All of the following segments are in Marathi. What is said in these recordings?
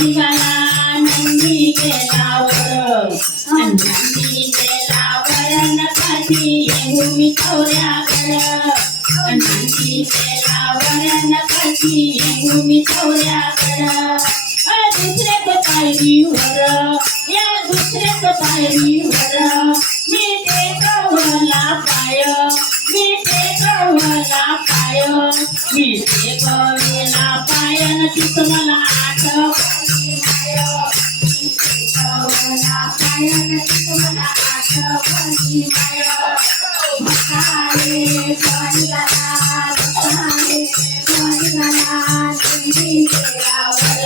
निघाला नंदी गेल्यावर नंदी गेल्यावर नकाशी भूमी चौऱ्याकडं नंदी गेल्यावर नकाशी भूमी चौऱ्याकडं दुसऱ्याच पायरीवर या दुसऱ्याच पायरीवर मी टेकवला पाय मी टेकवला पाय मी टेकवला पाय न तीच मला आठवली माय टेकवला पाय न तीच मला आठवली माय भकाले पाणी गाला भकाले पाणी गाला नंदी गेल्यावर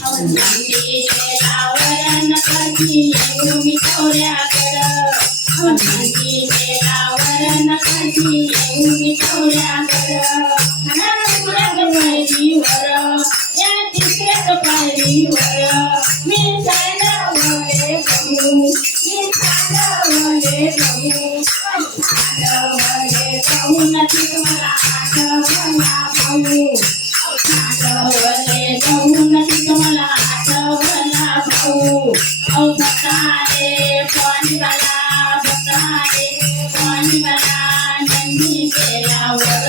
नंदी गेल्यावर नकाशी भूमी चौऱ्याकडं नंदी गेल्यावर नकाशी भूमी चौऱ्याकडं दुसऱ्याच पायरीवर या तिसऱ्याच पायरीवर मी चालवले जाऊ मी चालवले जाऊ चालवले जाऊ नक्कीच मला आठवला भाऊ चालवले जाऊ नक्कीच मला आठवला भाऊ भकाले पाणी गाला भकाले पाणी गाला नंदी गेल्यावर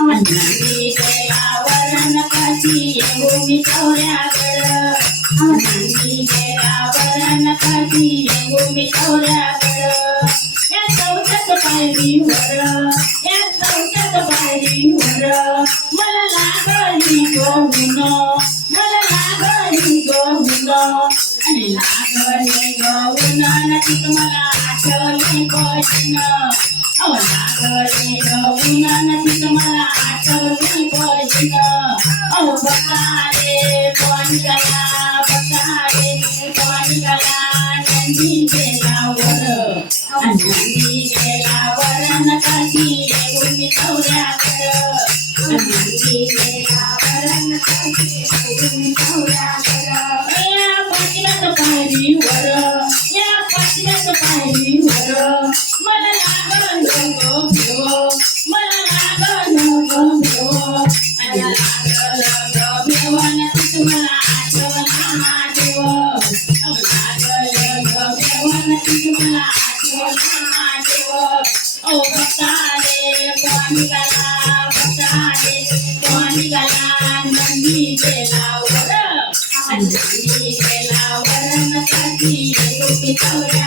नंदी गेल्यावर नकाशी भूमी चौऱ्याकडं नंदी गेल्यावर नकाशी भूमी चौऱ्याकडं या चौथ्याच पायरीवर या चौथ्याच पायरीवर मला लागली गहून मला लागली गहून आणि लागले गहून नक्कीच मला आठवले बहीण लागले गहून नक्कीच मला आठवले बहीण भकाले पाणी गाला भकाले पाणी गाला नंदी गेल्यावर नंदी गेल्यावर नकाशी भूमी चौऱ्याकडं नंदी गेल्यावर नकाशी भूमी चौऱ्याकडं या पाचव्याच पायरीवर या पाचव्याच पायरीवर मला लागलं ग भेव मला लागलं ग भेव आणि लागलं ग भेव नक्कीच मला आठवला देव लागलं ग भेव नक्कीच मला आठवला देव भकाले पाणी गाला भकाले पाणी गाला नंदी गेल्यावर नंदी गेल्यावर नकाशी भूमी चौऱ्याकडं